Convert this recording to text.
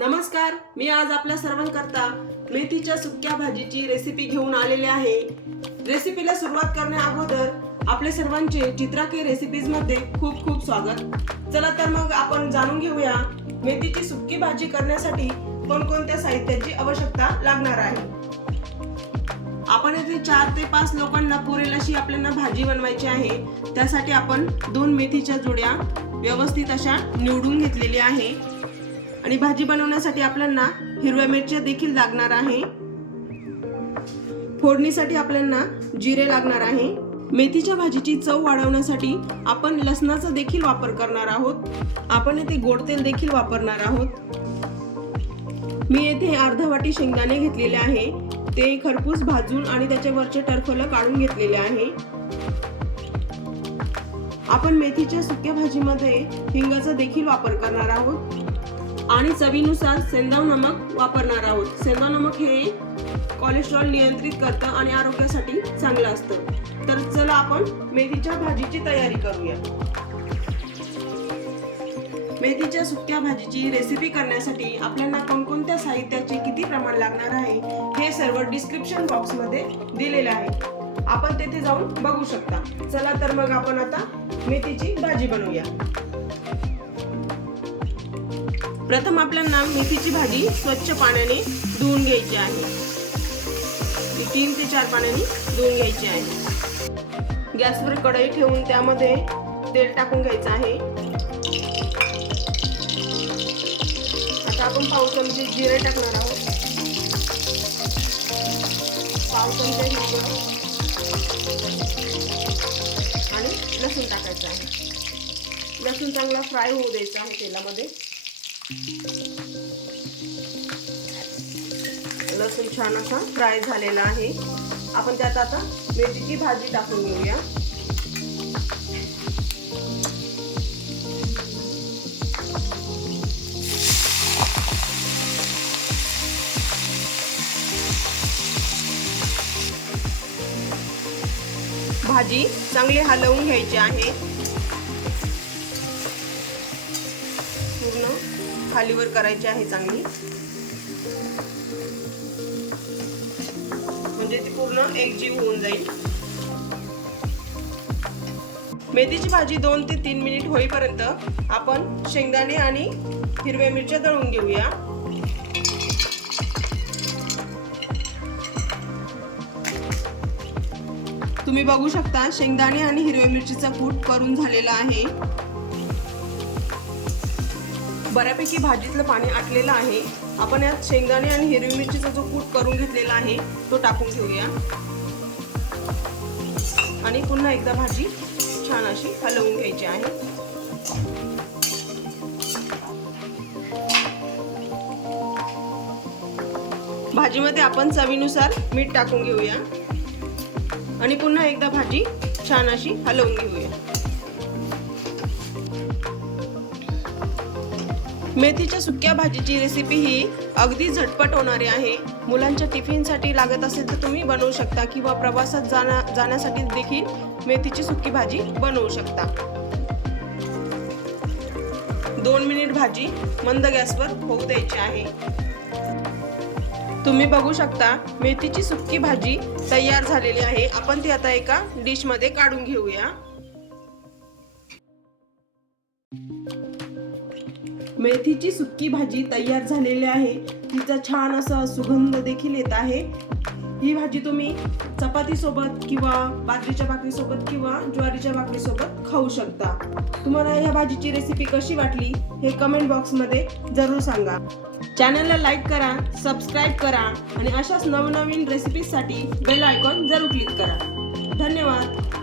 नमस्कार मी आज आपल्या सर्वांकरता मेथीच्या सुक्या भाजीची रेसिपी घेऊन आलेले आहे. रेसिपीला सुरुवात करण्या अगोदर आपले सर्वांचे चित्रा के रेसिपीजमध्ये खूप खूप स्वागत. चला तर मग आपण जाणून घेऊया मेथीची सुक्की भाजी करण्यासाठी कोणकोणत्या साहित्याची आवश्यकता लागणार आहे. आपण येथे चार ते पाच लोकांना पुरेल अशी आपल्याला भाजी बनवायची आहे. त्यासाठी आपण दोन मेथीच्या जुड्या व्यवस्थित अशा निवडून घेतलेल्या आहे. आणि भाजी बनवण्यासाठी आपल्याला हिरव्या मिरच्या देखील लागणार आहे. फोडणीसाठी आपल्याला जिरे लागणार आहे. मेथीच्या भाजीची चव वाढवण्यासाठी आपण लसणाचा देखील वापर करणार आहोत. आपण येथे गोड तेल देखील वापरणार आहोत. मी येथे अर्धा वाटी शेंगदाणे घेतलेले आहे. ते खरपूस भाजून आणि त्याच्यावरचे टरफलं काढून घेतलेले आहे. आपण मेथीच्या सुक्या भाजीमध्ये हिंगाचा देखील वापर करणार आहोत. आणि चवीनुसार सेंदाव नमक वापरणार आहोत. सेंदाव नमक हे कोलेस्ट्रॉल नियंत्रित करतं आणि आरोग्यासाठी चांगलं असतं. तर चला आपण मेथीच्या भाजीची तयारी करूया. मेथीच्या सुक्या भाजीची रेसिपी करण्यासाठी आपल्याला कोणकोणत्या साहित्याचे किती प्रमाण लागणार आहे हे सर्व डिस्क्रिप्शन बॉक्समध्ये दिलेले आहे. आपण तेथे जाऊन बघू शकता. चला तर मग आपण आता मेथीची भाजी बनवूया. प्रथम आपल्याला मेथीची भाजी स्वच्छ पाण्याने धुवून घ्यायची आहे. ती तीन ते चार पाण्याने धुवून घ्यायची आहे. गॅसवर कढई ठेवून त्यामध्ये तेल टाकून घ्यायचं आहे. आता आपण पाव चमचे जिरे टाकणार आहोत. पाव चमचे आणि लसूण टाकायचं आहे. लसूण चांगला फ्राय होऊ द्यायचा आहे तेलामध्ये. लसूण छान असा फ्राय झालेला आहे. आपण त्यात आता मेथीची भाजी टाकून घेऊया. भाजी चांगली हलवून घ्यायची आहे. खालीवर करायची आहे चांगली. म्हणजे ती पूर्ण एकजीव होऊन जाईल. मेथीची भाजी दोन ते तीन मिनिट होईपर्यंत आपण शेंगदाणे आणि हिरव्या मिरच्या दळून घेऊया. तुम्ही बघू शकता शेंगदाणे आणि हिरव्या मिरचीचा कूट करून झालेला आहे. बऱ्यापैकी भाजीतलं पाणी आटलेलं आहे. आपण यात शेंगदाणे आणि हिरवी मिरचीचा जो कूट करून घेतलेला आहे तो टाकून घेऊया. आणि पुन्हा एकदा भाजी छान अशी हलवून घ्यायची आहे. भाजीमध्ये आपण चवीनुसार मीठ टाकून घेऊया. आणि पुन्हा एकदा भाजी छान अशी हलवून घेऊया. मेथीच्या सुक्या भाजीची रेसिपी ही अगदी झटपट होणारी आहे. मुलांच्या टिफिनसाठी लागत असेल तर तुम्ही बनवू शकता किंवा प्रवासात जाण्या जाण्यासाठी देखील मेथीची सुकी भाजी बनवू शकता. दोन मिनिट भाजी मंद गॅसवर होऊ द्यायची आहे. तुम्ही बघू शकता मेथीची सुक्की भाजी तयार झालेली आहे. आपण ती आता एका डिशमध्ये काढून घेऊया. मेथीची सुक्की भाजी तयार झालेली आहे. तिचा छान असा सुगंध देखील येत आहे. ही भाजी तुम्ही चपातीसोबत किंवा बाजरीच्या भाकरीसोबत किंवा ज्वारीच्या भाकरीसोबत खाऊ शकता. तुम्हाला या भाजीची रेसिपी कशी वाटली हे कमेंट बॉक्समध्ये जरूर सांगा. चॅनलला लाईक करा सबस्क्राईब करा आणि अशाच नवनवीन रेसिपीजसाठी बेल आयकॉन जरूर क्लिक करा. धन्यवाद.